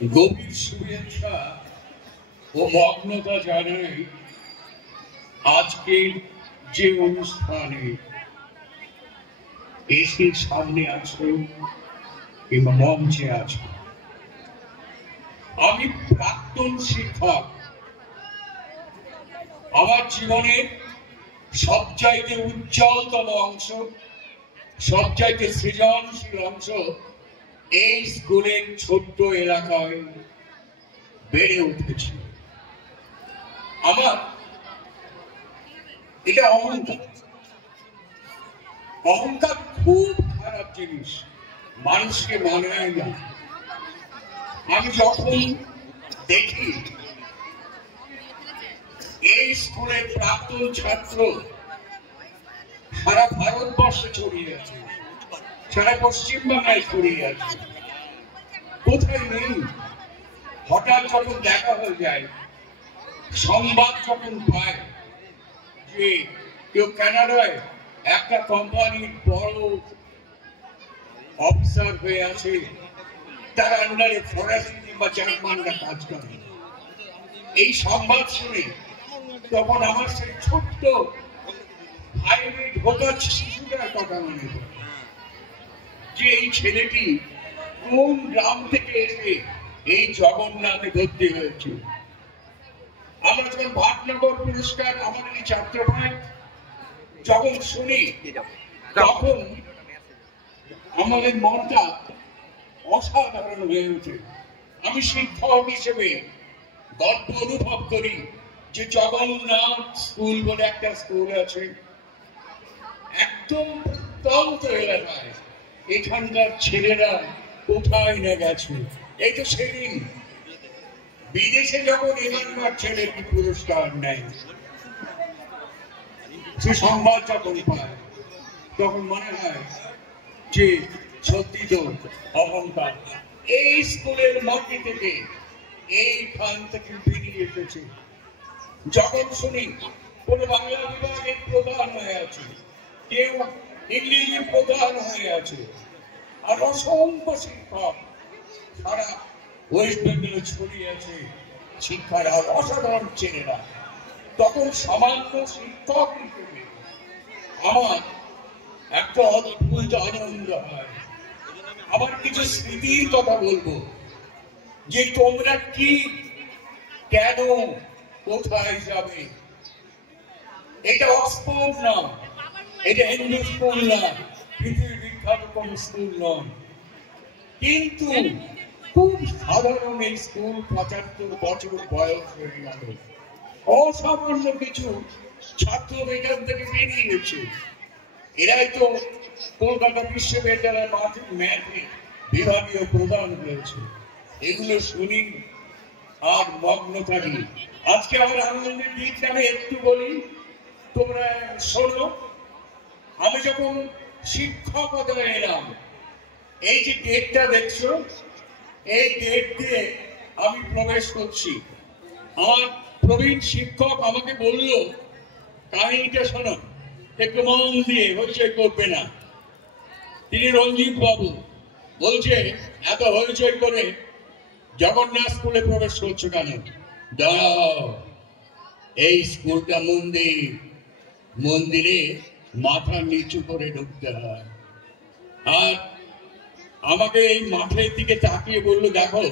গভীর শুভেচ্ছা ও মগ্নতা জানাই আজকের যে অনুষ্ঠানে এসে সামনে আছো কিংবা মঞ্চে আছো। আমি প্রাক্তন শিক্ষক। আমার জীবনের সবচাইতে উজ্জ্বলতম অংশ, সবচাইতে সৃজনশীল অংশ এই স্কুলের ছোট্ট এলাকায় বেড়ে উঠেছে। আমার এটা অহংকার। অহংকার খুব খারাপ জিনিস, মানুষকে মানায় না। আমি যখন দেখি এই স্কুলের প্রাক্তন ছাত্র সারা ভারতবর্ষে ছড়িয়ে আছে, সারা পশ্চিমবাংলায় ছড়িয়ে আছে, কোথায় নেই। হঠাৎ যখন দেখা হয়ে যায়, সংবাদ যখন পায় যে কেউ কানাডায় একটা কোম্পানির বড় অফিসার হয়ে আছে, তার আন্ডারে ফরাসি কিংবা জার্মানরা কাজ করে, এই সংবাদ শুনে তখন আমার সেই ছোট্ট ভাইরে ঢোকা শিশুটার কথা মনে পড়ে যে এই ছেলেটি কোন গ্রাম থেকে এসে এই জগন্নাথে ভর্তি হয়েছে। আমরা যখন ভাটনগর পুরস্কার আমাদের এই ছাত্র ভাই যখন শুনি, তখন আমাদের মনটা অসাধারণ হয়ে ওঠে। আমি শিক্ষক হিসেবে গর্ব অনুভব করি যে জগন্নাথ স্কুল বলে একটা স্কুল আছে একদম প্রত্যন্ত এলাকায়। এখানকার ছেলেরা কোথায় না গেছে। এই তো সেদিন বিদেশে যখন এখানকার ছেলেটি পুরস্কার নেয়, সে সংবাদ যখন পায় তখন মনে হয় যে সত্যি তো অহংকার এই স্কুলের মধ্যে থেকে, এইখান থেকে বেরিয়ে এসেছে। যখন শুনি কোন বাংলা বিভাগের প্রধান হয়ে আছে, কেউ ইংরেজি প্রধান হয়ে আছে, আর অসংখ্য শিক্ষক সারা ওয়েস্ট বেঙ্গলে ছড়িয়ে আছে শিক্ষার আর অসাধারণ ছেলেরা, তখন সামান্য শিক্ষক হিসেবে আমার একটা অদ্ভুত আনন্দ হয়। আমার কিছু স্মৃতির কথা বলবো যে তোমরা কি, কেন, কোথায় যাবে। এটা অক্সফোর্ড না, এটা হিন্দু স্কুল না, পৃথিবীর বিখ্যাত কোন স্কুল নয়, কিন্তু খুব সাধারণ এই স্কুল ৭৫ বছর বয়স হয়ে গেল। অসামান্য কিছু ছাত্র এখান থেকে বেরিয়েছে। এরাই তো কলকাতা বিশ্ববিদ্যালয়ের ম্যাথে বিভাগীয় প্রদান হয়েছে। এগুলো শুনি আর মগ্ন থাকি। আজকে আমার আনন্দের দিক আমি একটু বলি, তোমরা শোনো। আমি যখন শিক্ষকতায় এলাম, এই যে গেটটা দেখছো, এই গেট দিয়ে আমি প্রবেশ করছি। আমার প্রবীণ শিক্ষক আমাকে বলল, কাহিনীটা শোনো, একটু মন দিয়ে, হইচই করবে না। তিনি রঞ্জিত বাবু বলছে, এত হইচই করে জগন্নাথ স্কুলে প্রবেশ করছো কেন? দাঁড়াও, এই স্কুলটা মন্দির, মন্দিরে মাথা নিচু করে ঢুকতে হয়। আর আমাকে এই মাঠের দিকে তাকিয়ে বললো, দেখো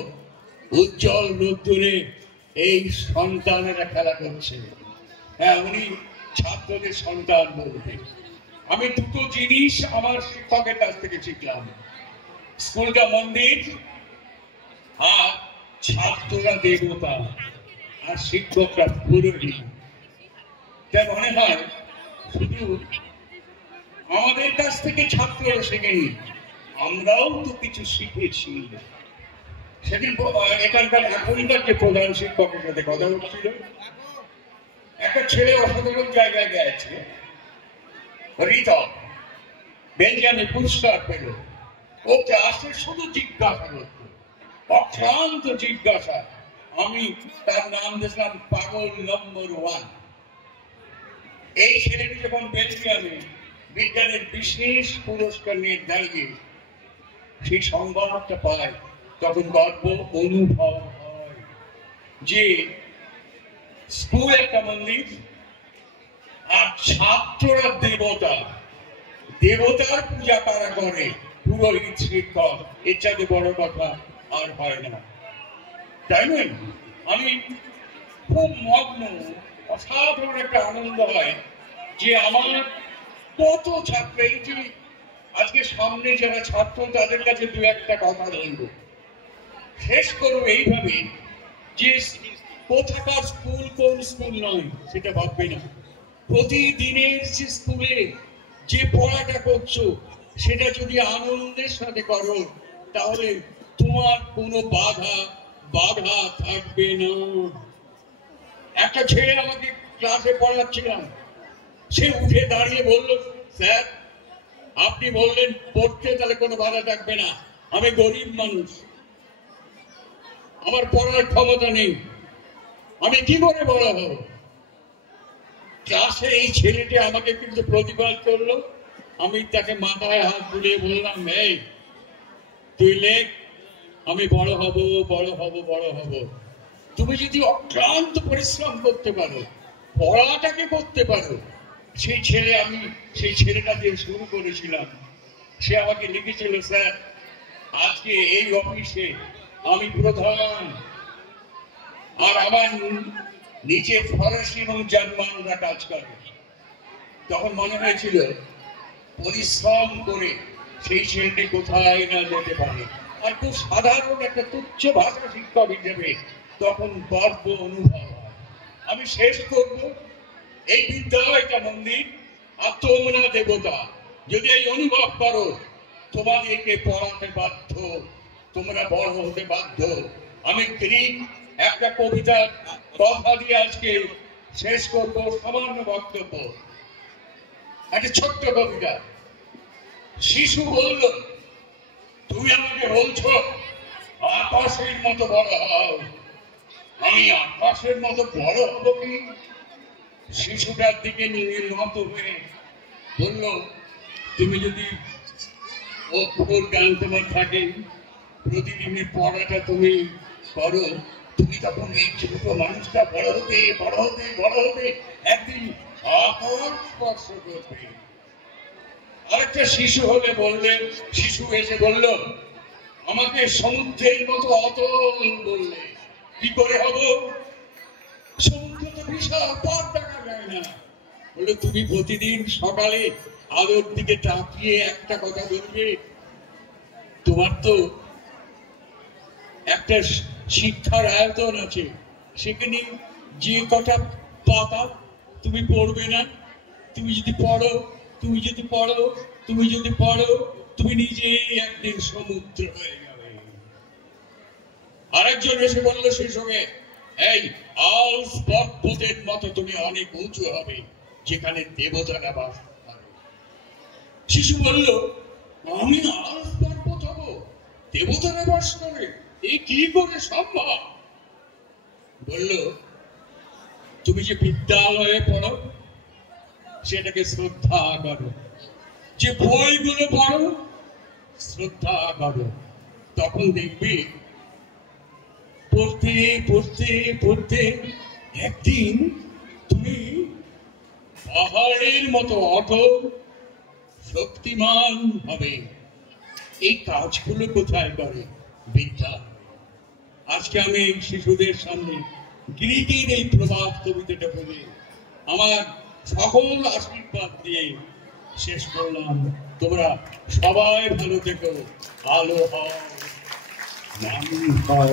উজ্জ্বল রোদ্দুরে এই সন্তানেরা খেলা করছে। হ্যাঁ, উনি ছাত্রদের সন্তান বলতে। আমি দুটো জিনিস আমার শিক্ষকের কাছ থেকে শিখলাম, স্কুলটা মন্দির আর ছাত্ররা দেবতা আর শিক্ষকরা পুরোহিত। তাই মনে হয় শুধু আমাদের কাছ থেকে ছাত্ররা শেখেনি, আমরাও তো কিছু শিখেছি। সেদিন এখানকার এখনকার যে প্রধান শিক্ষকের সাথে কথা হচ্ছিল, একটা ছেলে অসাধারণ জায়গায় গেছে, রিতম বেঞ্জামিন পুরস্কার পেল। ওকে আসে শুধু জিজ্ঞাসা করত, অক্লান্ত জিজ্ঞাসা। আমি তার নাম দিয়েছিলাম পাগল নম্বর 1। এই ছেলেটি যখন বেলজিয়ামে বিজ্ঞানের বিশেষ পুরস্কার নিয়ে দাঁড়িয়ে সেই সংবাদটা পায়, তখন গর্ব অনুভব হয় যে স্কুল একটা মন্দির, আর ছাত্ররা দেবতা, দেবতার পূজা তারা করে, পুরোহিত শিক্ষক, এর চাইতে বড় কথা আর হয় না, তাই নয়? আমি খুব মগ্ন, অসাধারণ একটা আনন্দ হয় যে আমার কত ছাত্র, এই যে আজকে সামনে যারা ছাত্র তাদের কাছে দু একটা কথা বলবো, শেষ করবো এইভাবে যে কোথাকার স্কুল কোন স্কুল নয় সেটা ভাববে না, প্রতিদিনের যে স্কুলে যে পড়াটা করছো সেটা যদি আনন্দের সাথে করো তাহলে তোমার কোনো বাধা থাকবে না। একটা ছেলে আমাকে ক্লাসে পড়াচ্ছিলাম, সে উঠে দাঁড়িয়ে বলল, স্যার আপনি বললেন পড়তে তাহলে কোনো বাধা থাকবে না, আমি গরিব মানুষ, আমার পড়ার ক্ষমতা নেই, আমি কি করে বড় হব? ক্লাসে এই ছেলেটি আমাকে কিন্তু প্রতিবাদ করলো, আমি তাকে মাথায় হাত বুলিয়ে বললাম, এই তুই লেখ, আমি বড় হব বড় হব বড় হব। তুমি যদি অক্লান্ত পরিশ্রম করতে পারো, পড়াটাকে করতে পারো, আমি সেই ছেলেটা দিয়ে শুরু করেছিলাম। সে আমাকে লিখেছিল, স্যার আজকে এই অফিসে আমি প্রধান, আর আমার নিচে ফরাসি এবং জার্মানরা কাজ করে। তখন মনে হয়েছিল পরিশ্রম করে সেই ছেলেটি কোথায় না যেতে পারে, আর খুব সাধারণ একটা তুচ্ছ ভাষা শিক্ষক হিসেবে তখন গর্ব অনুভব হয়। আমি শেষ করব, এই বিদ্যালয়টা মন্দির আর তোমরা দেবতা। যদি এই অনুভব করো তোমাদেরকে পড়াতে বাধ্য, তোমরা বড় হতে বাধ্য। আমি গ্রিক একটা কবিতা কথা দিয়ে আজকে শেষ করব, সামান্য বক্তব্য, একটা ছোট্ট কবিতা। শিশু বলল, তুমি আমাকে বলছো আকাশের মতো বড় হও, আমি আকাশের মতো বড় হব কি? শিশুটার দিকে নিয়ে নত হয়ে বলল, তুমি যদি অক্ষর গান তোমার থাকে, প্রতিদিনের পড়াটা তুমি করো, তুমি তখন এই ছোট মানুষটা বড় হতে বড় হতে বড় হতে একদিন আকাশ স্পর্শ করবে। আরেকটা শিশু হলে বললেন, শিশু এসে বলল, আমাকে সমুদ্রের মতো অতল বললে কি করে হব? সমুদ্র তো বিশাল, পথ দেখা যায় না। বলে, তুমি প্রতিদিন সকালে আলোর দিকে তাকিয়ে একটা কথা বলবে, তোমার তো একটা শিক্ষার আয়তন আছে, সেখানে যে কটা পাতা তুমি পড়বে না, তুমি যদি পড়ো তুমি যদি পড়ো তুমি যদি পড়ো তুমি নিজেই একদিন সমুদ্র হয়ে যাবে। আরেকজন এসে বললো শিশুকে, এই আলস পর্বতের মতো তুমি অনেক উঁচু হবে, যেখানে দেবতারা বাস করে। শিশু বলল, আমি আলস পর্বত হব, দেবতারা বাস করে, এ কি করে সম্ভব? বলল, তুমি যে বিদ্যালয়ে পড়ো সেটাকে শ্রদ্ধা করো, যে বইগুলো পড়ো শ্রদ্ধা করো, তখন দেখবে পড়তে পড়তে পড়তে একদিন তুমি পাহাড়ের মতো অটল শক্তিমান হবে। এই কাজগুলো কোথায় করে? বিদ্যালয়। আজকে আমি এই শিশুদের সামনে গ্রিকের এই প্রবাদ কবিতাটা বলে আমার সকল আশীর্বাদ দিয়ে শেষ করলাম। তোমরা সবাই ভালো থেকো, ভালো হও, নামি হও।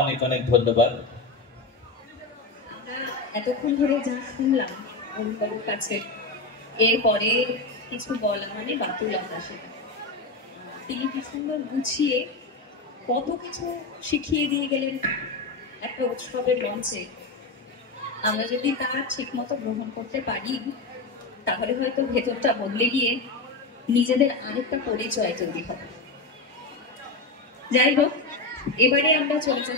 অনেক অনেক ধন্যবাদ। এতক্ষণ ধরে যা শুনলাম অরুণবাবুর কাছে, এরপরে কিছু বলা মানে বাতুলতা। সেটা তিনি কি সুন্দর গুছিয়ে কত কিছু শিখিয়ে দিয়ে গেলেন একটা উৎসবের মঞ্চে। আমরা যদি তা ঠিক মতো গ্রহণ করতে পারি তাহলে হয়তো ভেতরটা বদলে গিয়ে নিজেদের আরেকটা পরিচয় তৈরি হবে। যাই হোক, এবারে আমরা চলে যাচ্ছি